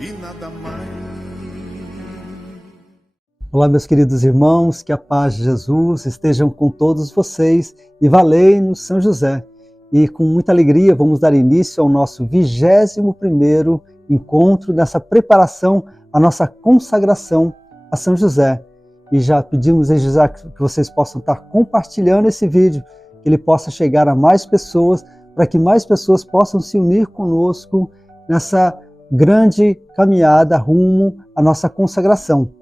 e nada mais. Olá, meus queridos irmãos, que a paz de Jesus estejam com todos vocês e valei-nos São José. E com muita alegria vamos dar início ao nosso 21º encontro nessa preparação à nossa consagração a São José. E já pedimos desde já que vocês possam estar compartilhando esse vídeo, que ele possa chegar a mais pessoas, para que mais pessoas possam se unir conosco nessa grande caminhada rumo à nossa consagração.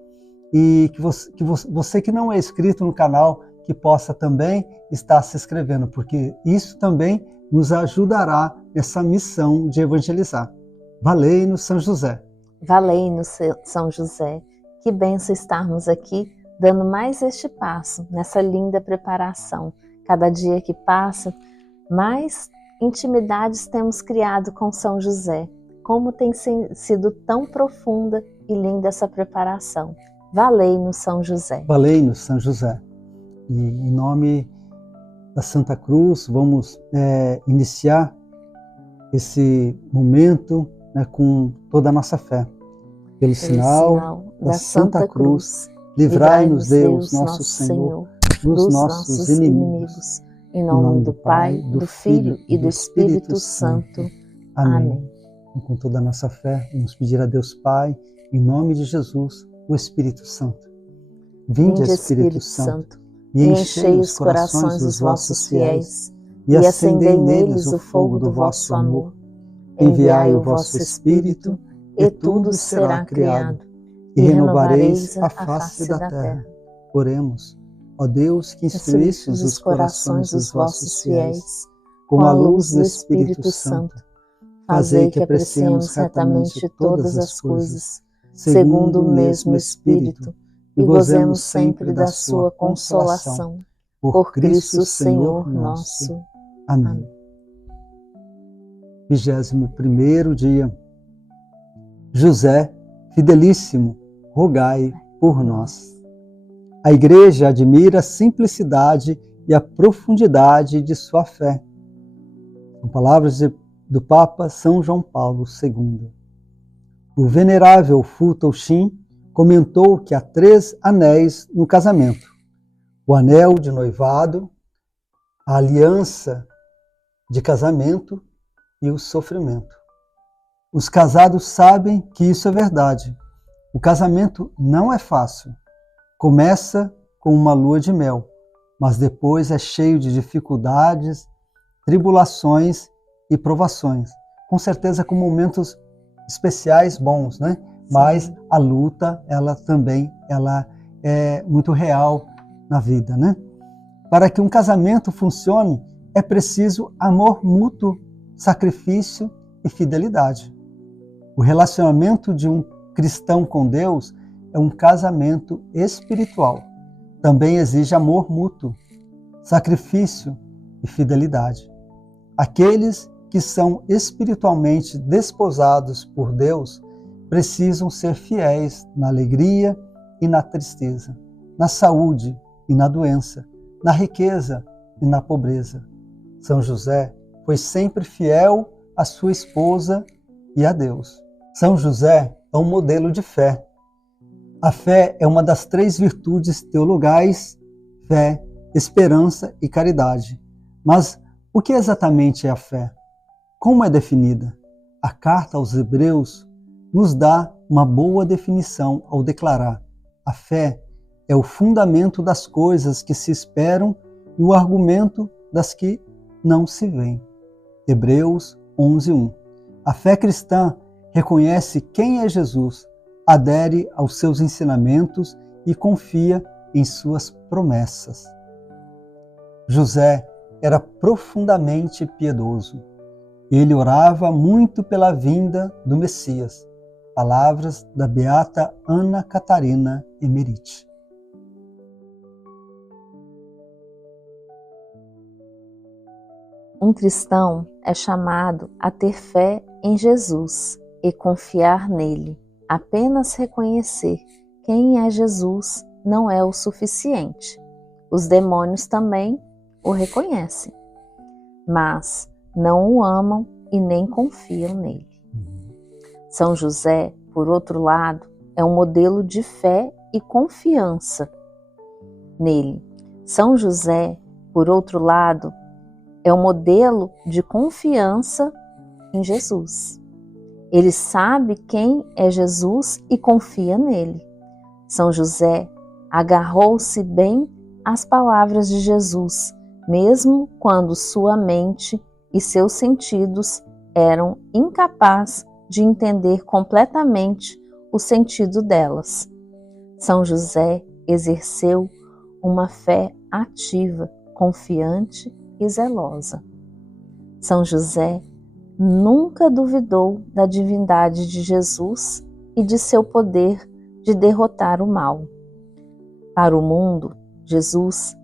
E que você que não é inscrito no canal, que possa também estar se inscrevendo, porque isso também nos ajudará nessa missão de evangelizar. Valei-nos São José. Valei-nos São José. Que bênção estarmos aqui, dando mais este passo, nessa linda preparação. Cada dia que passa, mais intimidades temos criado com São José. Como tem sido tão profunda e linda essa preparação. Valei-nos São José. Valei-nos São José. E em nome da Santa Cruz, vamos iniciar esse momento com toda a nossa fé. Pelo sinal da Santa Cruz, livrai-nos Deus, nosso Senhor, dos nossos inimigos. Em nome do Pai, do Filho e do Espírito Santo. Amém. Com toda a nossa fé, vamos pedir a Deus Pai, em nome de Jesus, o Espírito Santo. Vinde, Espírito Santo, e enchei os corações dos vossos fiéis, e acendei neles o fogo do vosso amor. Enviai o vosso Espírito, e tudo será criado, e renovareis a face da terra. Oremos. Ó Deus, que instruístes os corações dos vossos fiéis, com a luz do Espírito Santo, fazei que apreciemos retamente todas as coisas, segundo o mesmo Espírito, e gozemos sempre da sua consolação. Por Cristo Senhor nosso. Amém. 21º dia. José, fidelíssimo, rogai por nós. A Igreja admira a simplicidade e a profundidade de sua fé. São palavras do Papa São João Paulo II. O venerável Fu Touchin comentou que há 3 anéis no casamento: o anel de noivado, a aliança de casamento e o sofrimento. Os casados sabem que isso é verdade. O casamento não é fácil. Começa com uma lua de mel, mas depois é cheio de dificuldades, tribulações e provações. Com certeza com momentos especiais bons, né? Mas a luta, ela é muito real na vida, né? Para que um casamento funcione, é preciso amor mútuo, sacrifício e fidelidade. O relacionamento de um cristão com Deus é um casamento espiritual. Também exige amor mútuo, sacrifício e fidelidade. Aqueles que são espiritualmente desposados por Deus precisam ser fiéis na alegria e na tristeza, na saúde e na doença, na riqueza e na pobreza. São José foi sempre fiel à sua esposa e a Deus. São José é um modelo de fé. A fé é uma das 3 virtudes teologais: fé, esperança e caridade. Mas o que exatamente é a fé? Como é definida? A carta aos Hebreus nos dá uma boa definição ao declarar: a fé é o fundamento das coisas que se esperam e o argumento das que não se veem. Hebreus 11:1. A fé cristã reconhece quem é Jesus, adere aos seus ensinamentos e confia em suas promessas. José era profundamente piedoso. Ele orava muito pela vinda do Messias. Palavras da beata Ana Catarina Emeriti. Um cristão é chamado a ter fé em Jesus e confiar nele. Apenas reconhecer quem é Jesus não é o suficiente. Os demônios também o reconhecem, mas não o amam e nem confiam nele. São José, por outro lado, é um modelo de fé e confiança nele. São José, por outro lado, é um modelo de confiança em Jesus. Ele sabe quem é Jesus e confia nele. São José agarrou-se bem às palavras de Jesus, mesmo quando sua mente e seus sentidos eram incapazes de entender completamente o sentido delas. São José exerceu uma fé ativa, confiante e zelosa. São José nunca duvidou da divindade de Jesus e de seu poder de derrotar o mal. Para o mundo, Jesus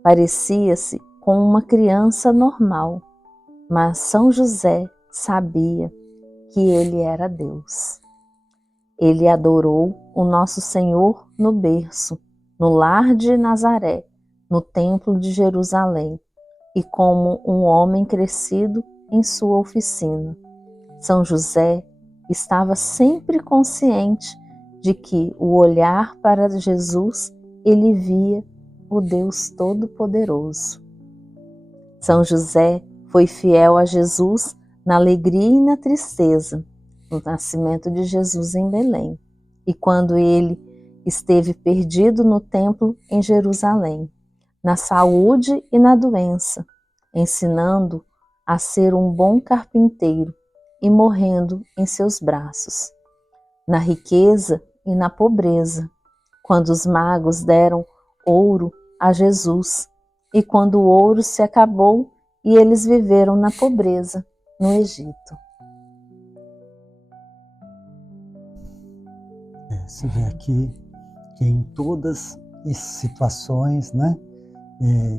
parecia-se com uma criança normal, mas São José sabia que ele era Deus. Ele adorou o nosso Senhor no berço, no lar de Nazaré, no templo de Jerusalém, e como um homem crescido em sua oficina. São José estava sempre consciente de que, o olhar para Jesus, ele via o Deus Todo-Poderoso. São José foi fiel a Jesus na alegria e na tristeza, no nascimento de Jesus em Belém, e quando ele esteve perdido no templo em Jerusalém, na saúde e na doença, ensinando a ser um bom carpinteiro e morrendo em seus braços, na riqueza e na pobreza, quando os magos deram ouro a Jesus e quando o ouro se acabou e eles viveram na pobreza no Egito. Você vê aqui que em todas as situações, né,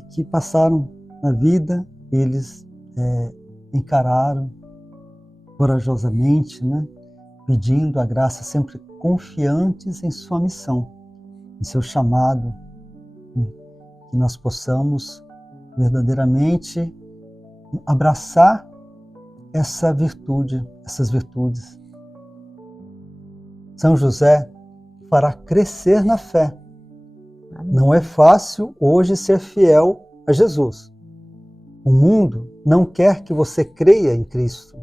que passaram na vida, eles encararam corajosamente, né, pedindo a graça, sempre confiantes em sua missão, em seu chamado, que nós possamos verdadeiramente abraçar essas virtudes. São José fará crescer na fé. Não é fácil hoje ser fiel a Jesus. O mundo não quer que você creia em Cristo.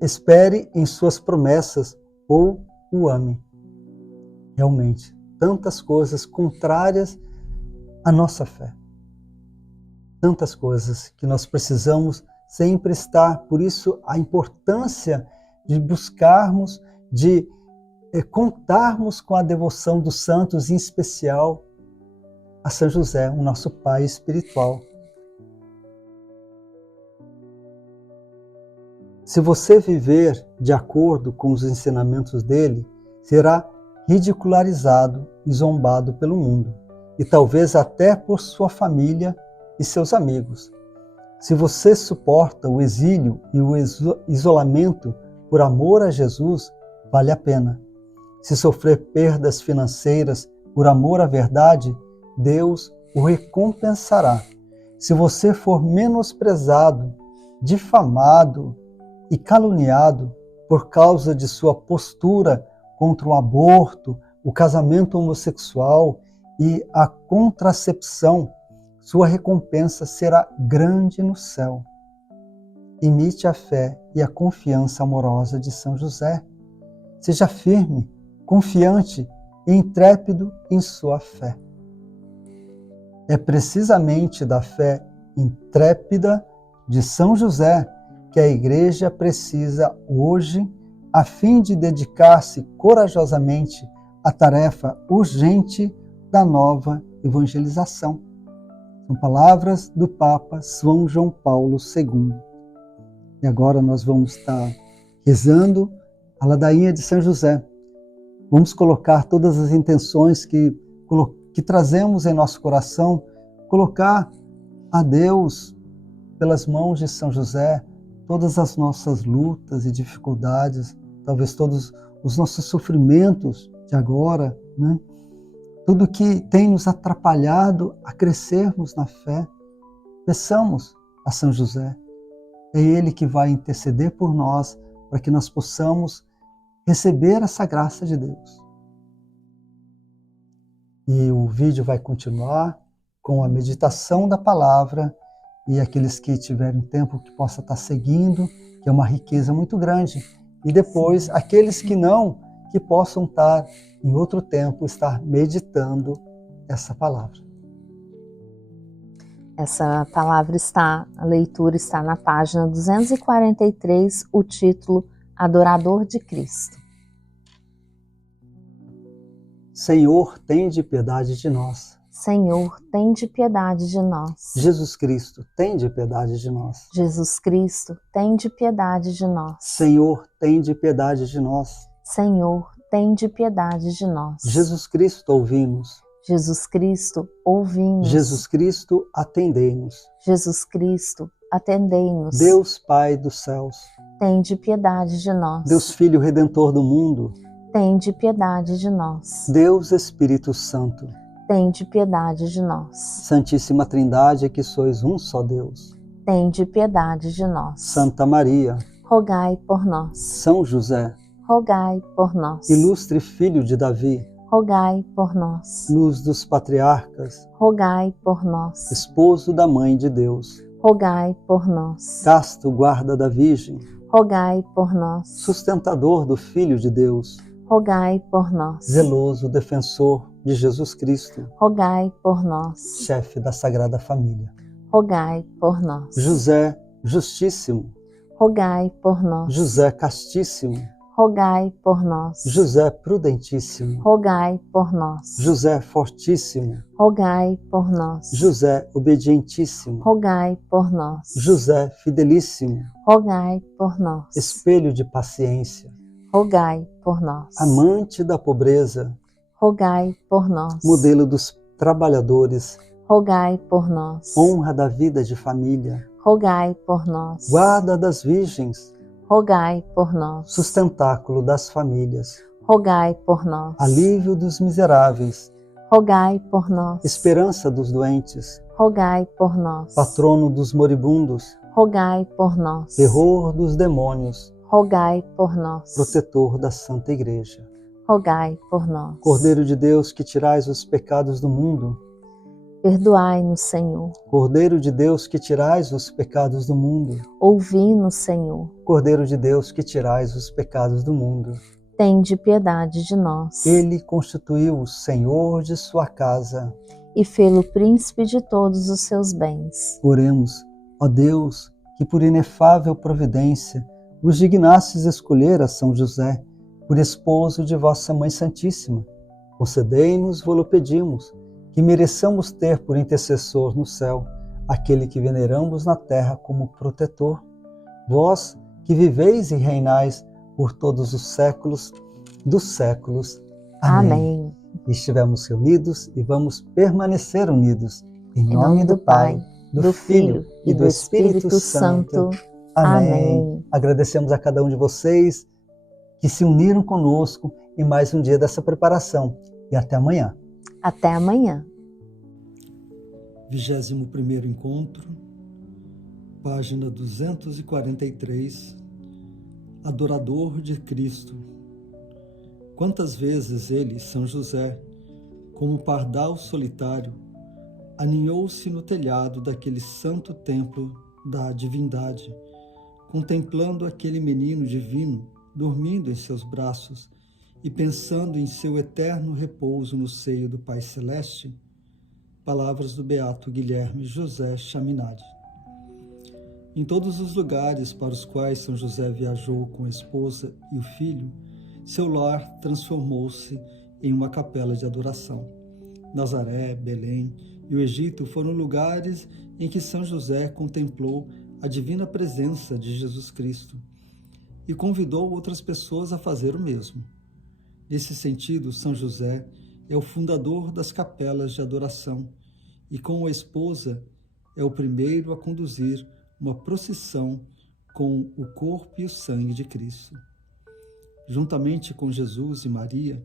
Espere em suas promessas ou o ame. Realmente, tantas coisas contrárias à nossa fé. Tantas coisas que nós precisamos sempre estar. Por isso, a importância de buscarmos, de contarmos com a devoção dos santos, em especial a São José, o nosso pai espiritual. Se você viver de acordo com os ensinamentos dele, será ridicularizado e zombado pelo mundo, e talvez até por sua família e seus amigos. Se você suporta o exílio e o isolamento por amor a Jesus, vale a pena. Se sofrer perdas financeiras por amor à verdade, Deus o recompensará. Se você for menosprezado, difamado e caluniado por causa de sua postura contra o aborto, o casamento homossexual e a contracepção, sua recompensa será grande no céu. Imite a fé e a confiança amorosa de São José. Seja firme, confiante e intrépido em sua fé. É precisamente da fé intrépida de São José que a Igreja precisa hoje, a fim de dedicar-se corajosamente à tarefa urgente da nova evangelização. São palavras do Papa São João Paulo II. E agora nós vamos estar rezando a ladainha de São José. Vamos colocar todas as intenções que trazemos em nosso coração, colocar a Deus, pelas mãos de São José, todas as nossas lutas e dificuldades, talvez todos os nossos sofrimentos de agora, né? Tudo que tem nos atrapalhado a crescermos na fé. Peçamos a São José. É Ele que vai interceder por nós, para que nós possamos receber essa graça de Deus. E o vídeo vai continuar com a meditação da palavra, e aqueles que tiverem tempo que possa estar seguindo, que é uma riqueza muito grande. E depois, aqueles que não, que possam estar em outro tempo, estar meditando essa palavra. Essa palavra a leitura está na página 243, o título Adorador de Cristo. Senhor, tende piedade de nós. Senhor, tende piedade de nós. Jesus Cristo, tende piedade de nós. Jesus Cristo, tende piedade de nós. Senhor, tende piedade de nós. Senhor, tende piedade de nós. Jesus Cristo, ouvimos. Jesus Cristo, ouvimos. Jesus Cristo, atendei-nos. Jesus Cristo, atendei-nos. Deus Pai dos céus, tende piedade de nós. Deus Filho Redentor do mundo, tende piedade de nós. Deus Espírito Santo, tende piedade de nós. Santíssima Trindade, que sois um só Deus, tende piedade de nós. Santa Maria, rogai por nós. São José, rogai por nós. Ilustre Filho de Davi, rogai por nós. Luz dos patriarcas, rogai por nós. Esposo da Mãe de Deus, rogai por nós. Casto guarda da Virgem, rogai por nós. Sustentador do Filho de Deus, rogai por nós. Zeloso defensor de Jesus Cristo, rogai por nós. Chefe da Sagrada Família, rogai por nós. José Justíssimo, rogai por nós. José Castíssimo, rogai por nós. José Prudentíssimo, rogai por nós. José Fortíssimo, rogai por nós. José Obedientíssimo, rogai por nós. José Fidelíssimo, rogai por nós. Espelho de paciência, rogai por nós. Amante da pobreza, rogai por nós. Modelo dos trabalhadores, rogai por nós. Honra da vida de família, rogai por nós. Guarda das virgens, rogai por nós. Sustentáculo das famílias, rogai por nós. Alívio dos miseráveis, rogai por nós. Esperança dos doentes, rogai por nós. Patrono dos moribundos, rogai por nós. Terror dos demônios, rogai por nós. Protetor da Santa Igreja, rogai por nós. Cordeiro de Deus, que tirais os pecados do mundo, perdoai-nos, Senhor. Cordeiro de Deus, que tirais os pecados do mundo, ouvi-nos, Senhor. Cordeiro de Deus, que tirais os pecados do mundo, tende piedade de nós. Ele constituiu o Senhor de sua casa, e fê-lo príncipe de todos os seus bens. Oremos, ó Deus, que por inefável providência vos dignastes escolher a São José por esposo de vossa Mãe Santíssima. Concedei-nos, vô-lo pedimos, que mereçamos ter por intercessor no céu aquele que veneramos na terra como protetor. Vós que viveis e reinais por todos os séculos dos séculos. Amém. Amém. Estivemos reunidos e vamos permanecer unidos. Em nome do Pai, do Filho e do Espírito Santo. Amém. Agradecemos a cada um de vocês que se uniram conosco em mais um dia dessa preparação. E até amanhã. Até amanhã. 21º encontro, página 243, Adorador de Cristo. Quantas vezes ele, São José, como pardal solitário, aninhou-se no telhado daquele santo templo da divindade, contemplando aquele menino divino dormindo em seus braços e pensando em seu eterno repouso no seio do Pai Celeste. Palavras do beato Guilherme José Chaminade. Em todos os lugares para os quais São José viajou com a esposa e o filho, seu lar transformou-se em uma capela de adoração. Nazaré, Belém e o Egito foram lugares em que São José contemplou a divina presença de Jesus Cristo e convidou outras pessoas a fazer o mesmo. Nesse sentido, São José é o fundador das capelas de adoração e, com a esposa, é o primeiro a conduzir uma procissão com o corpo e o sangue de Cristo. Juntamente com Jesus e Maria,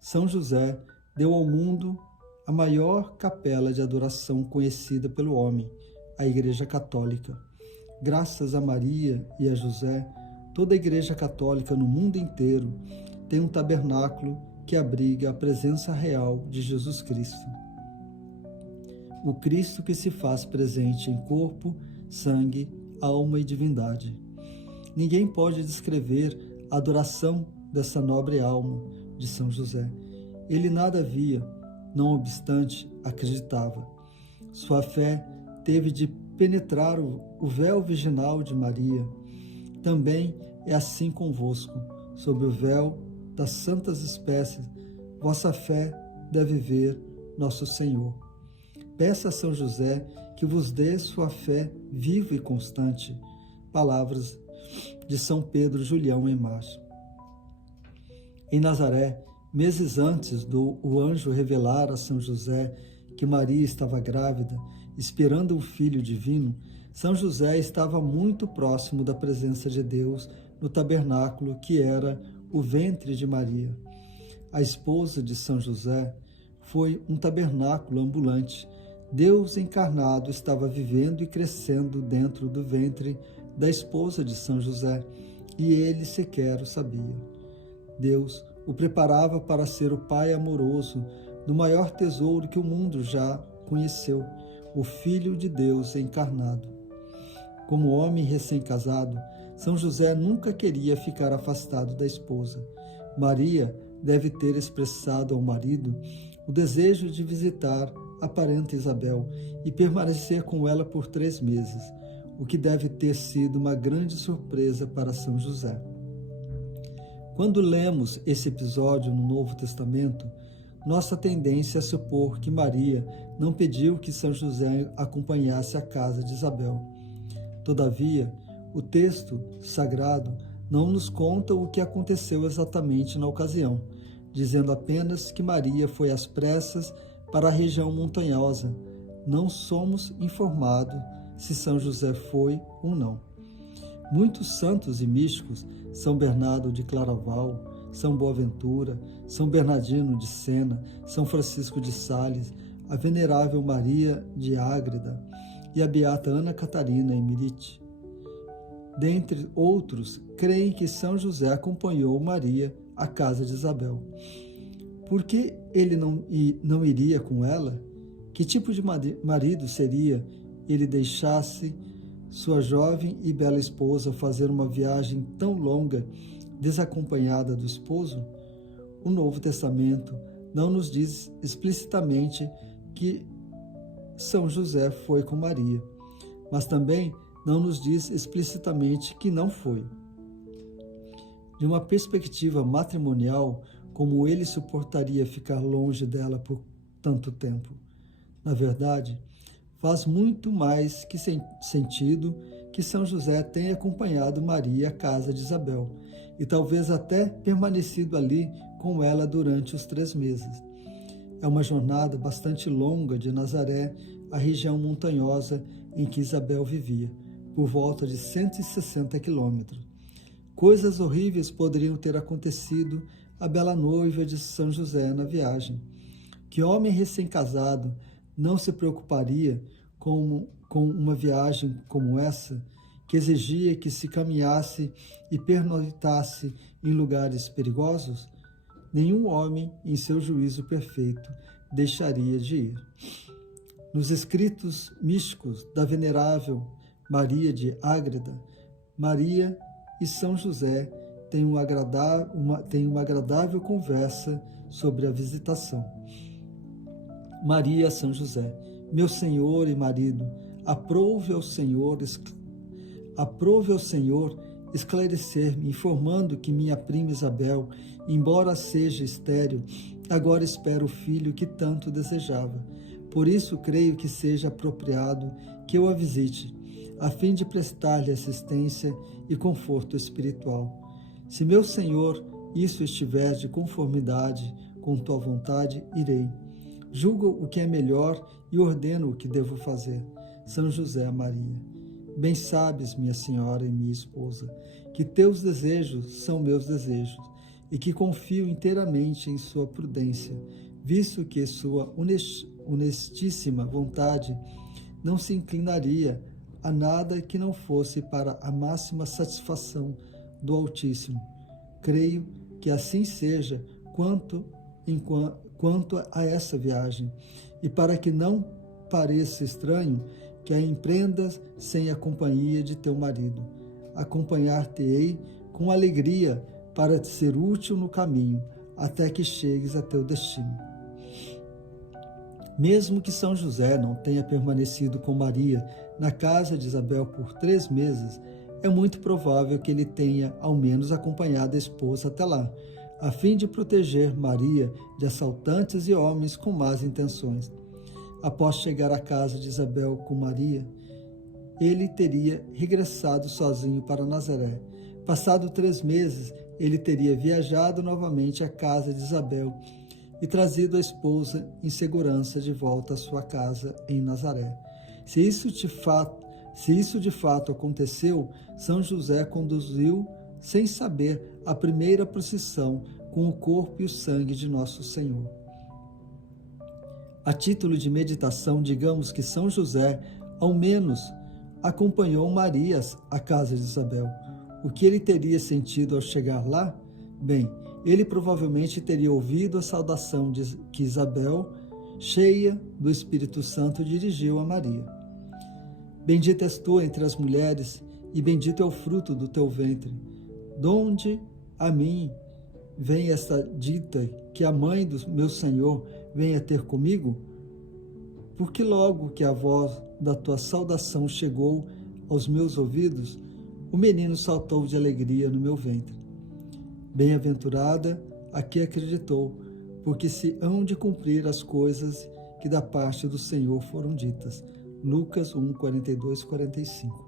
São José deu ao mundo a maior capela de adoração conhecida pelo homem, a Igreja Católica. Graças a Maria e a José, Toda a Igreja Católica no mundo inteiro tem um tabernáculo que abriga a presença real de Jesus Cristo. O Cristo que se faz presente em corpo, sangue, alma e divindade. Ninguém pode descrever a adoração dessa nobre alma de São José. Ele nada via, não obstante, acreditava. Sua fé teve de penetrar o véu virginal de Maria. Também é assim convosco, sob o véu das santas espécies, vossa fé deve ver nosso Senhor. Peça a São José que vos dê sua fé viva e constante. Palavras de São Pedro Julião em março. Em Nazaré, meses antes do anjo revelar a São José que Maria estava grávida, esperando um filho divino, São José estava muito próximo da presença de Deus no tabernáculo que era o ventre de Maria. A esposa de São José foi um tabernáculo ambulante. Deus encarnado estava vivendo e crescendo dentro do ventre da esposa de São José, e ele sequer o sabia. Deus o preparava para ser o pai amoroso do maior tesouro que o mundo já conheceu, o Filho de Deus encarnado. Como homem recém-casado, São José nunca queria ficar afastado da esposa. Maria deve ter expressado ao marido o desejo de visitar a parenta Isabel e permanecer com ela por 3 meses, o que deve ter sido uma grande surpresa para São José. Quando lemos esse episódio no Novo Testamento, nossa tendência é supor que Maria não pediu que São José acompanhasse a casa de Isabel. Todavia, o texto sagrado não nos conta o que aconteceu exatamente na ocasião, dizendo apenas que Maria foi às pressas para a região montanhosa. Não somos informados se São José foi ou não. Muitos santos e místicos, São Bernardo de Claraval, São Boaventura, São Bernardino de Sena, São Francisco de Sales, a Venerável Maria de Ágreda e a Beata Ana Catarina Emerite, dentre outros, creem que São José acompanhou Maria à casa de Isabel. Por que ele não iria com ela? Que tipo de marido seria ele deixasse sua jovem e bela esposa fazer uma viagem tão longa, desacompanhada do esposo? O Novo Testamento não nos diz explicitamente que São José foi com Maria, mas também não nos diz explicitamente que não foi. De uma perspectiva matrimonial, como ele suportaria ficar longe dela por tanto tempo? Na verdade, faz muito mais que sentido que São José tenha acompanhado Maria à casa de Isabel e talvez até permanecido ali com ela durante os 3 meses. É uma jornada bastante longa de Nazaré à região montanhosa em que Isabel vivia, por volta de 160 quilômetros. Coisas horríveis poderiam ter acontecido à bela noiva de São José na viagem. Que homem recém-casado não se preocuparia com uma viagem como essa, que exigia que se caminhasse e pernoitasse em lugares perigosos? Nenhum homem, em seu juízo perfeito, deixaria de ir. Nos escritos místicos da Venerável Maria de Ágreda, Maria e São José têm uma agradável conversa sobre a visitação. Maria a São José: meu Senhor e marido, aprove ao Senhor esclarecer-me, informando que minha prima Isabel, embora seja estéril, agora espera o filho que tanto desejava. Por isso creio que seja apropriado que eu a visite, a fim de prestar-lhe assistência e conforto espiritual. Se meu Senhor isso estiver de conformidade com tua vontade, irei. Julgo o que é melhor e ordeno o que devo fazer. São José a Maria: bem sabes, minha senhora e minha esposa, que teus desejos são meus desejos e que confio inteiramente em sua prudência, visto que sua honestíssima vontade não se inclinaria a nada que não fosse para a máxima satisfação do Altíssimo. Creio que assim seja quanto a essa viagem, e para que não pareça estranho que a empreendas sem a companhia de teu marido. Acompanhar-te-ei com alegria para te ser útil no caminho, até que chegues a teu destino. Mesmo que São José não tenha permanecido com Maria na casa de Isabel por 3 meses, é muito provável que ele tenha ao menos acompanhado a esposa até lá, a fim de proteger Maria de assaltantes e homens com más intenções. Após chegar à casa de Isabel com Maria, ele teria regressado sozinho para Nazaré. Passado 3 meses, ele teria viajado novamente à casa de Isabel e trazido a esposa em segurança de volta à sua casa em Nazaré. Se isso de fato aconteceu, São José conduziu, sem saber, a primeira procissão com o corpo e o sangue de Nosso Senhor. A título de meditação, digamos que São José, ao menos, acompanhou Maria à casa de Isabel. O que ele teria sentido ao chegar lá? Bem, ele provavelmente teria ouvido a saudação que Isabel, cheia do Espírito Santo, dirigiu a Maria. Bendita és tu entre as mulheres, e bendito é o fruto do teu ventre. Donde a mim vem esta dita que a mãe do meu Senhor venha ter comigo? Porque logo que a voz da tua saudação chegou aos meus ouvidos, o menino saltou de alegria no meu ventre. Bem-aventurada a que acreditou, porque se hão de cumprir as coisas que da parte do Senhor foram ditas. Lucas 1, 42, 45.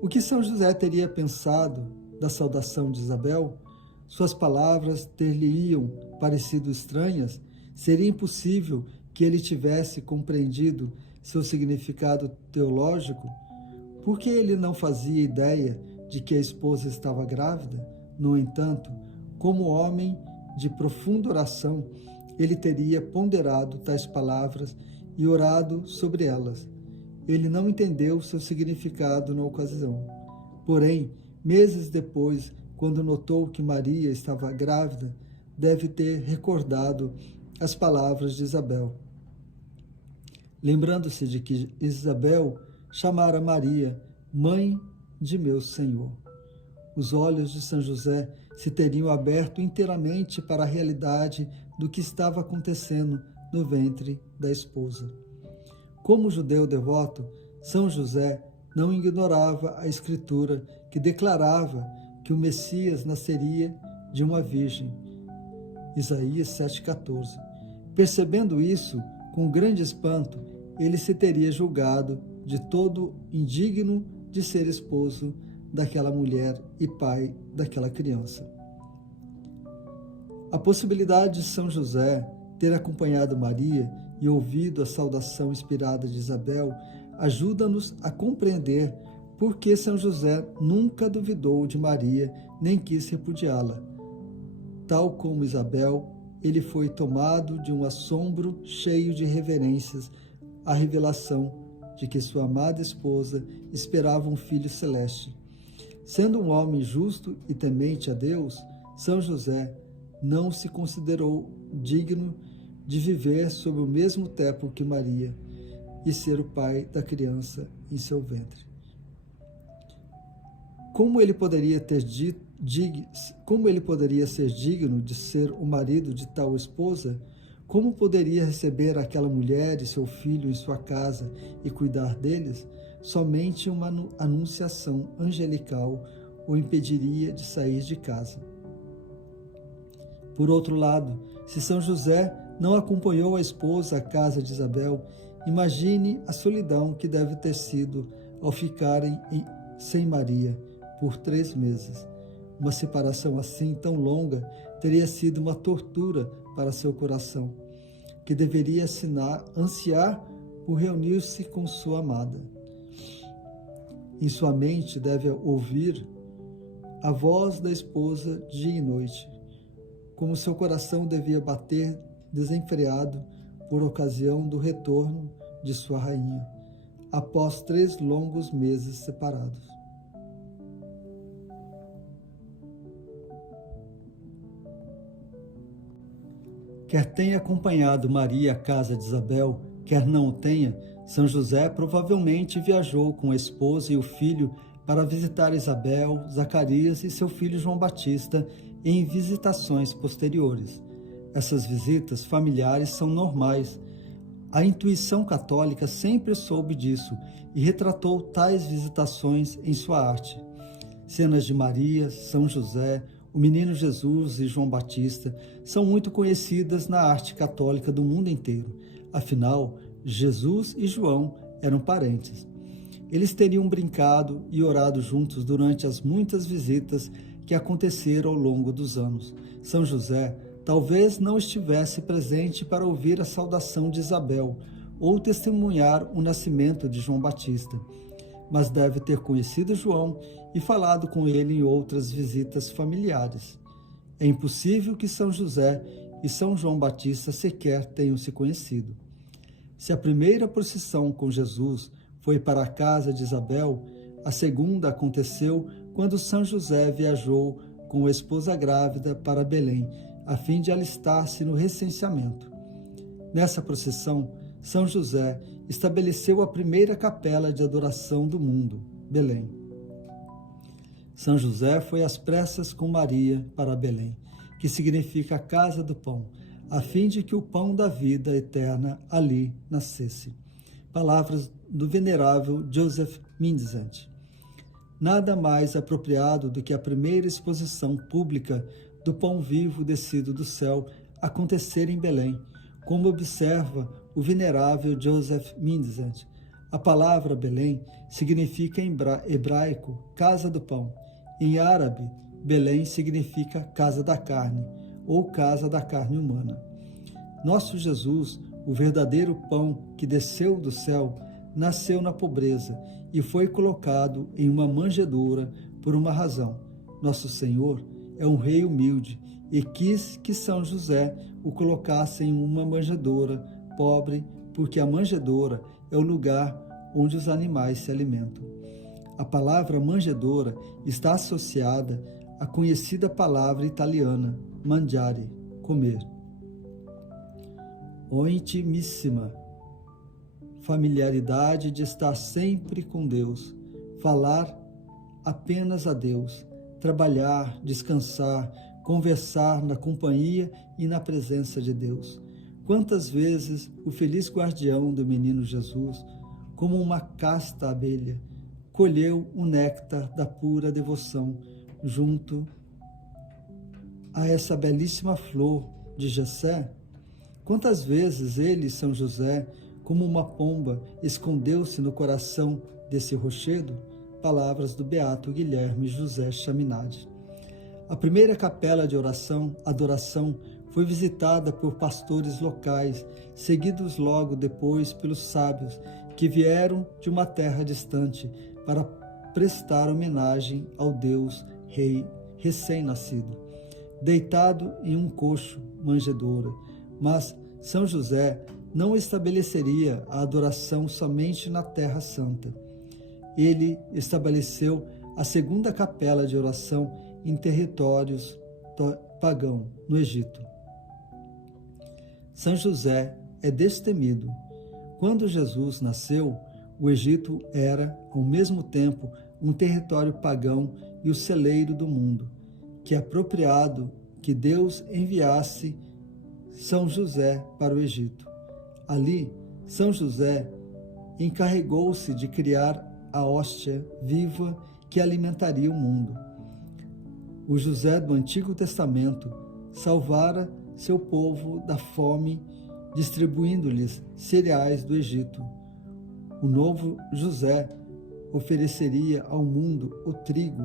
O que São José teria pensado da saudação de Isabel? Suas palavras ter-lhe-iam parecido estranhas? Seria impossível que ele tivesse compreendido seu significado teológico? Por que ele não fazia ideia de que a esposa estava grávida? No entanto, como homem de profunda oração, ele teria ponderado tais palavras e orado sobre elas. Ele não entendeu seu significado na ocasião. Porém, meses depois, quando notou que Maria estava grávida, deve ter recordado as palavras de Isabel. Lembrando-se de que Isabel chamara Maria mãe de meu Senhor. Os olhos de São José se teriam aberto inteiramente para a realidade do que estava acontecendo no ventre da esposa. Como judeu devoto, São José não ignorava a Escritura que declarava que o Messias nasceria de uma virgem. Isaías 7,14. Percebendo isso, com grande espanto, ele se teria julgado de todo indigno de ser esposo daquela mulher e pai daquela criança. A possibilidade de São José ter acompanhado Maria e ouvido a saudação inspirada de Isabel ajuda-nos a compreender por que São José nunca duvidou de Maria nem quis repudiá-la. Tal como Isabel, ele foi tomado de um assombro cheio de reverências à revelação de que sua amada esposa esperava um filho celeste. Sendo um homem justo e temente a Deus, São José não se considerou digno de viver sob o mesmo teto que Maria e ser o pai da criança em seu ventre. Como ele poderia ser digno de ser o marido de tal esposa? Como poderia receber aquela mulher e seu filho em sua casa e cuidar deles? Somente uma anunciação angelical o impediria de sair de casa. Por outro lado, se São José não acompanhou a esposa à casa de Isabel, imagine a solidão que deve ter sido ao ficarem sem Maria por 3 meses. Uma separação assim tão longa teria sido uma tortura para seu coração, que deveria ansiar por reunir-se com sua amada. Em sua mente deve ouvir a voz da esposa dia e noite, como seu coração devia bater desenfreado por ocasião do retorno de sua rainha, após 3 longos meses separados. Quer tenha acompanhado Maria à casa de Isabel, quer não o tenha, São José provavelmente viajou com a esposa e o filho para visitar Isabel, Zacarias e seu filho João Batista em visitações posteriores. Essas visitas familiares são normais. A intuição católica sempre soube disso e retratou tais visitações em sua arte. Cenas de Maria, São José, o Menino Jesus e João Batista são muito conhecidas na arte católica do mundo inteiro. Afinal, Jesus e João eram parentes. Eles teriam brincado e orado juntos durante as muitas visitas que aconteceram ao longo dos anos. São José talvez não estivesse presente para ouvir a saudação de Isabel ou testemunhar o nascimento de João Batista, mas deve ter conhecido João e falado com ele em outras visitas familiares. É impossível que São José e São João Batista sequer tenham se conhecido. Se a primeira procissão com Jesus foi para a casa de Isabel, a segunda aconteceu quando São José viajou com a esposa grávida para Belém, a fim de alistar-se no recenseamento. Nessa procissão, São José estabeleceu a primeira capela de adoração do mundo, Belém. São José foi às pressas com Maria para Belém, que significa a casa do pão, a fim de que o pão da vida eterna ali nascesse. Palavras do venerável Joseph Mindsant. Nada mais apropriado do que a primeira exposição pública do pão vivo descido do céu acontecer em Belém, como observa o venerável Joseph Mindsant. A palavra Belém significa em hebraico casa do pão. Em árabe, Belém significa casa da carne ou casa da carne humana. Nosso Jesus, o verdadeiro pão que desceu do céu, nasceu na pobreza e foi colocado em uma manjedoura por uma razão. Nosso Senhor é um rei humilde e quis que São José o colocasse em uma manjedoura pobre, porque a manjedoura é o lugar onde os animais se alimentam. A palavra manjedoura está associada à conhecida palavra italiana mangiare, comer. O intimíssima familiaridade de estar sempre com Deus, falar apenas a Deus, trabalhar, descansar, conversar na companhia e na presença de Deus. Quantas vezes o feliz guardião do menino Jesus, como uma casta abelha, colheu o néctar da pura devoção junto a essa belíssima flor de Jessé? Quantas vezes ele, São José, como uma pomba, escondeu-se no coração desse rochedo? Palavras do beato Guilherme José Chaminade. A primeira capela de adoração, foi visitada por pastores locais, seguidos logo depois pelos sábios que vieram de uma terra distante para prestar homenagem ao Deus Rei recém-nascido, deitado em um coxo, manjedoura. Mas São José não estabeleceria a adoração somente na Terra Santa. Ele estabeleceu a segunda capela de oração em territórios pagãos, no Egito. São José é destemido. Quando Jesus nasceu, o Egito era, ao mesmo tempo, um território pagão e o celeiro do mundo. Que é apropriado que Deus enviasse São José para o Egito. Ali, São José encarregou-se de criar a hóstia viva que alimentaria o mundo. O José do Antigo Testamento salvara seu povo da fome, distribuindo-lhes cereais do Egito. O novo José ofereceria ao mundo o trigo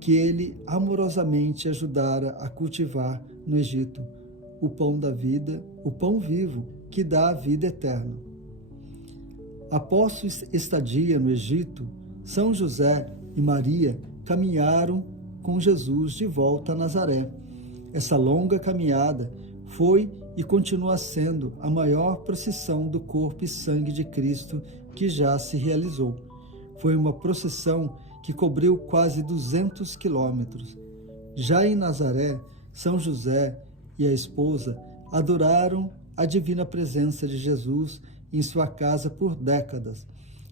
que ele amorosamente ajudara a cultivar no Egito, o pão da vida, o pão vivo que dá a vida eterna. Após sua estadia no Egito, São José e Maria caminharam com Jesus de volta a Nazaré. Essa longa caminhada foi e continua sendo a maior procissão do corpo e sangue de Cristo que já se realizou. Foi uma procissão que cobriu quase 200 quilômetros. Já em Nazaré, São José e a esposa adoraram a divina presença de Jesus em sua casa por décadas.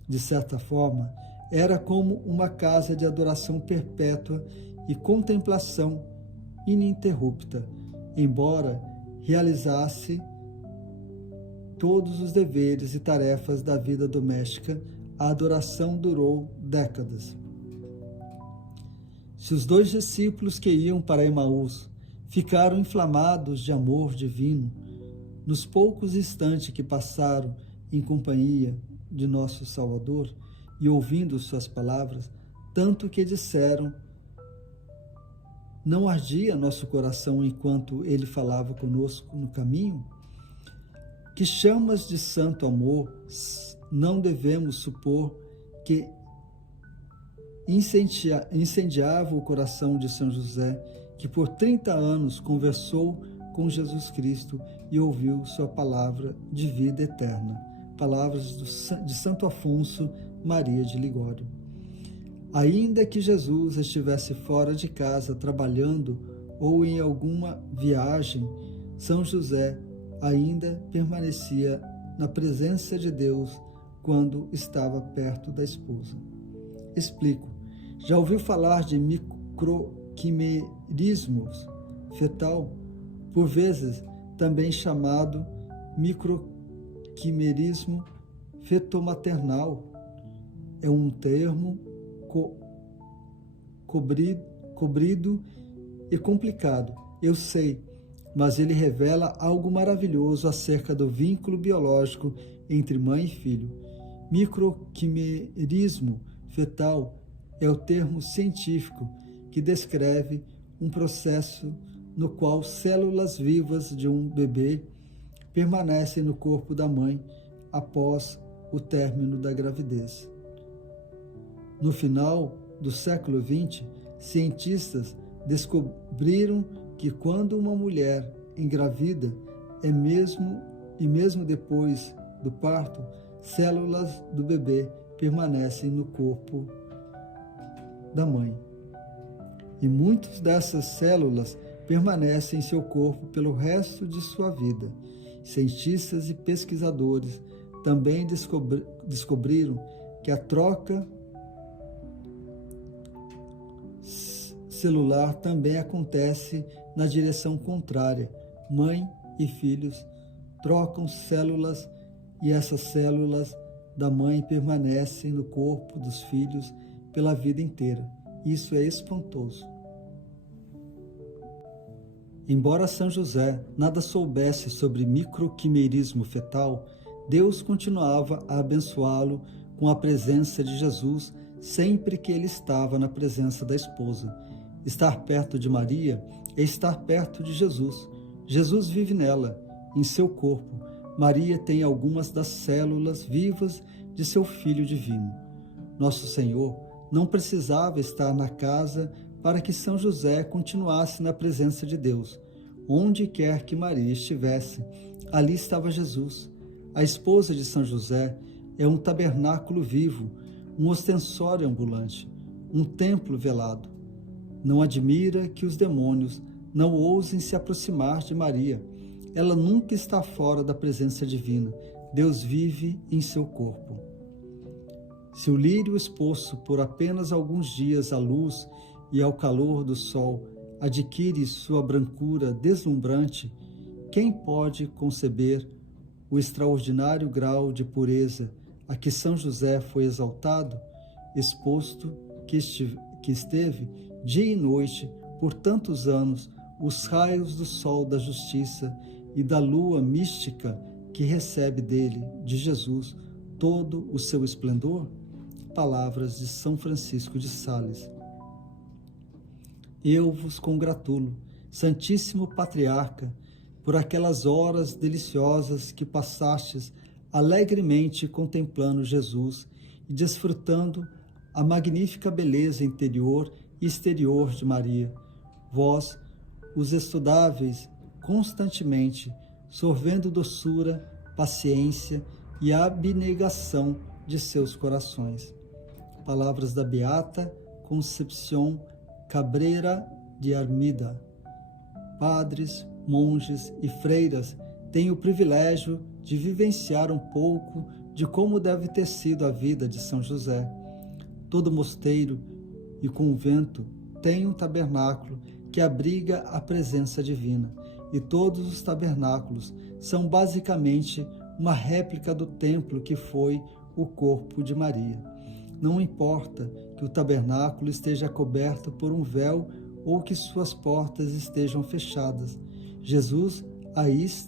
De certa forma, era como uma casa de adoração perpétua e contemplação ininterrupta. Embora realizasse todos os deveres e tarefas da vida doméstica, a adoração durou décadas. Se os 2 discípulos que iam para Emaús ficaram inflamados de amor divino, nos poucos instantes que passaram em companhia de nosso Salvador e ouvindo suas palavras, tanto que disseram, não ardia nosso coração enquanto ele falava conosco no caminho? Que chamas de santo amor não devemos supor que incendiava o coração de São José, que por 30 anos conversou com Jesus Cristo e ouviu sua palavra de vida eterna. Palavras de Santo Afonso Maria de Ligório. Ainda que Jesus estivesse fora de casa trabalhando ou em alguma viagem, São José ainda permanecia na presença de Deus quando estava perto da esposa. Explico. Já ouviu falar de microquimerismo fetal, por vezes também chamado microquimerismo fetomaternal? É um termo cobrido e complicado, eu sei, mas ele revela algo maravilhoso acerca do vínculo biológico entre mãe e filho. Microquimerismo fetal é o termo científico que descreve um processo no qual células vivas de um bebê permanecem no corpo da mãe após o término da gravidez. No final do século XX, cientistas descobriram que quando uma mulher engravida, mesmo depois do parto, células do bebê permanecem no corpo da mãe. E muitas dessas células permanecem em seu corpo pelo resto de sua vida. Cientistas e pesquisadores também descobriram que a troca celular também acontece na direção contrária. Mãe e filhos trocam células e essas células da mãe permanecem no corpo dos filhos pela vida inteira. Isso é espantoso. Embora São José nada soubesse sobre microquimerismo fetal, Deus continuava a abençoá-lo com a presença de Jesus sempre que ele estava na presença da esposa. Estar perto de Maria é estar perto de Jesus. Jesus vive nela, em seu corpo. Maria tem algumas das células vivas de seu Filho divino. Nosso Senhor não precisava estar na casa para que São José continuasse na presença de Deus. Onde quer que Maria estivesse, ali estava Jesus. A esposa de São José é um tabernáculo vivo, um ostensório ambulante, um templo velado. Não admira que os demônios não ousem se aproximar de Maria. Ela nunca está fora da presença divina. Deus vive em seu corpo. Se o lírio exposto por apenas alguns dias à luz e ao calor do sol adquire sua brancura deslumbrante, quem pode conceber o extraordinário grau de pureza a que São José foi exaltado, exposto que esteve dia e noite por tantos anos os raios do sol da justiça e da lua mística que recebe dele, de Jesus, todo o seu esplendor? Palavras de São Francisco de Sales. Eu vos congratulo, Santíssimo Patriarca, por aquelas horas deliciosas que passastes alegremente contemplando Jesus e desfrutando a magnífica beleza interior e exterior de Maria. Vós os estudáveis constantemente, sorvendo doçura, paciência e abnegação de seus corações. Palavras da Beata Concepción Cabrera de Armida. Padres, monges e freiras têm o privilégio de vivenciar um pouco de como deve ter sido a vida de São José. Todo mosteiro e convento tem um tabernáculo que abriga a presença divina, e todos os tabernáculos são basicamente uma réplica do templo que foi o corpo de Maria. Não importa que o tabernáculo esteja coberto por um véu ou que suas portas estejam fechadas, Jesus ainda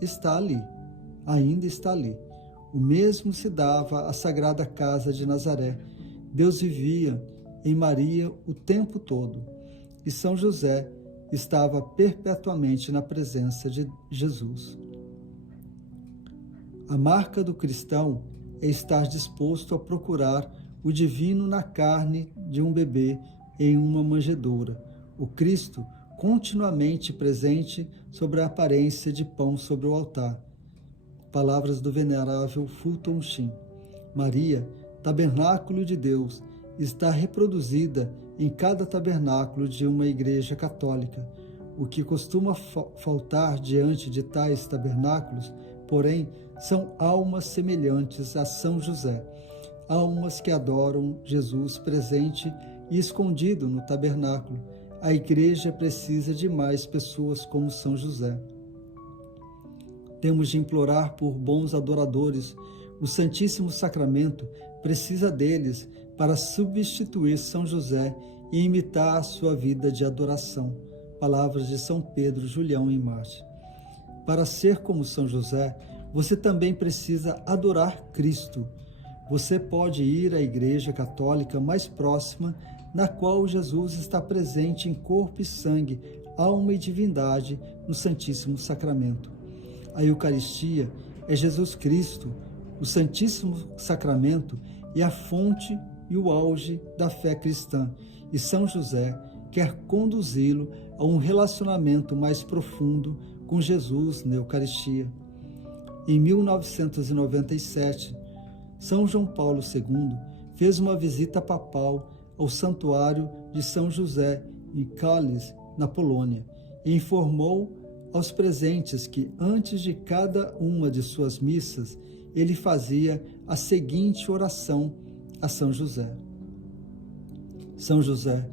está ali. O mesmo se dava à Sagrada Casa de Nazaré. Deus vivia em Maria o tempo todo, e São José estava perpetuamente na presença de Jesus. A marca do cristão é estar disposto a procurar o divino na carne de um bebê em uma manjedoura, o Cristo continuamente presente sobre a aparência de pão sobre o altar. Palavras do venerável Fulton Sheen. Maria, tabernáculo de Deus, está reproduzida em cada tabernáculo de uma igreja católica. O que costuma faltar diante de tais tabernáculos, porém, são almas semelhantes a São José, almas que adoram Jesus presente e escondido no tabernáculo. A igreja precisa de mais pessoas como São José. Temos de implorar por bons adoradores. O Santíssimo Sacramento precisa deles para substituir São José e imitar a sua vida de adoração. Palavras de São Pedro Julião em Marte. Para ser como São José, você também precisa adorar Cristo. Você pode ir à igreja católica mais próxima, na qual Jesus está presente em corpo e sangue, alma e divindade no Santíssimo Sacramento. A Eucaristia é Jesus Cristo. O Santíssimo Sacramento é a fonte e o auge da fé cristã, e São José quer conduzi-lo a um relacionamento mais profundo com Jesus na Eucaristia. Em 1997, São João Paulo II fez uma visita papal ao santuário de São José em Kalisz, na Polônia, e informou aos presentes que, antes de cada uma de suas missas, ele fazia a seguinte oração a São José. São José,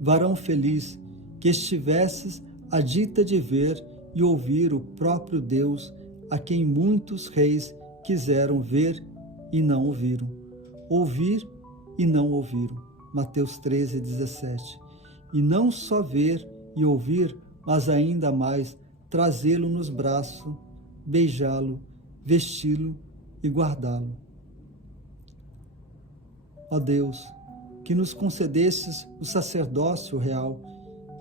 varão feliz, que estivesses a dita de ver e ouvir o próprio Deus, a quem muitos reis quiseram ver e não ouviram, ouvir e não ouviram. Mateus 13:17. E não só ver e ouvir, mas ainda mais trazê-lo nos braços, beijá-lo, vesti-lo e guardá-lo. Ó Deus, que nos concedesses o sacerdócio real,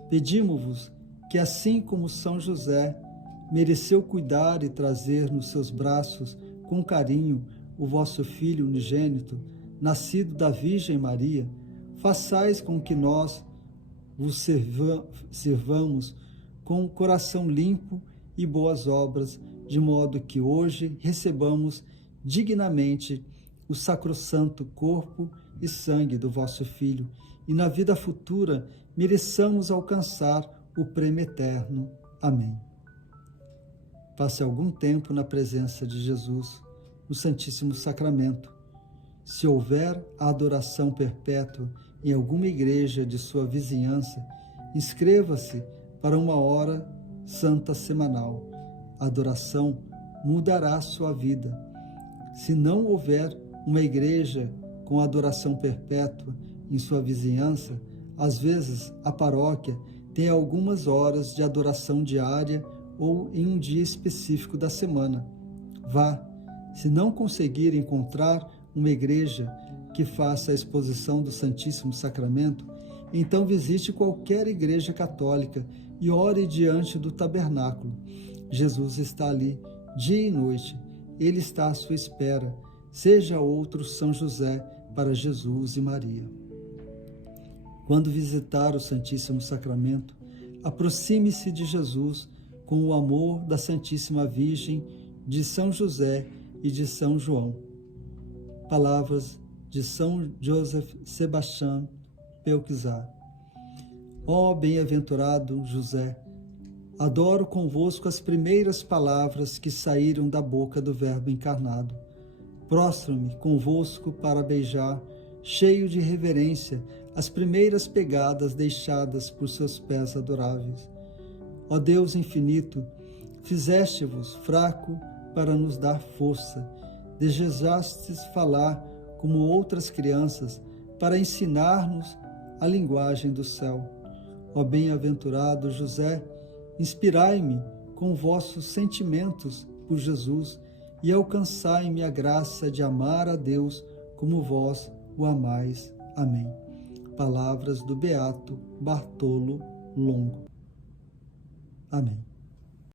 pedimos-vos que, assim como São José mereceu cuidar e trazer nos seus braços com carinho o vosso Filho unigênito, nascido da Virgem Maria, façais com que nós vos sirvamos com coração limpo e boas obras, de modo que hoje recebamos dignamente o sacrossanto corpo e sangue do vosso Filho, e na vida futura mereçamos alcançar o prêmio eterno. Amém. Passe algum tempo na presença de Jesus, no Santíssimo Sacramento. Se houver a adoração perpétua em alguma igreja de sua vizinhança, inscreva-se para uma hora santa semanal. A adoração mudará a sua vida. Se não houver uma igreja com adoração perpétua em sua vizinhança, às vezes a paróquia tem algumas horas de adoração diária ou em um dia específico da semana. Vá. Se não conseguir encontrar uma igreja que faça a exposição do Santíssimo Sacramento, então visite qualquer igreja católica e ore diante do tabernáculo. Jesus está ali, dia e noite. Ele está à sua espera. Seja outro São José para Jesus e Maria. Quando visitar o Santíssimo Sacramento, aproxime-se de Jesus com o amor da Santíssima Virgem, de São José e de São João. Palavras de São Joseph Sebastian Pelczar. Ó bem-aventurado José, Adoro convosco as primeiras palavras que saíram da boca do Verbo encarnado. Prostro-me convosco para beijar, cheio de reverência, as primeiras pegadas deixadas por seus pés adoráveis. Ó Deus infinito, fizeste-vos fraco para nos dar força, desejastes falar como outras crianças para ensinar-nos a linguagem do céu. Ó bem-aventurado José, inspirai-me com vossos sentimentos por Jesus e alcançai-me a graça de amar a Deus como vós o amais. Amém. Palavras do Beato Bartolo Longo. Amém.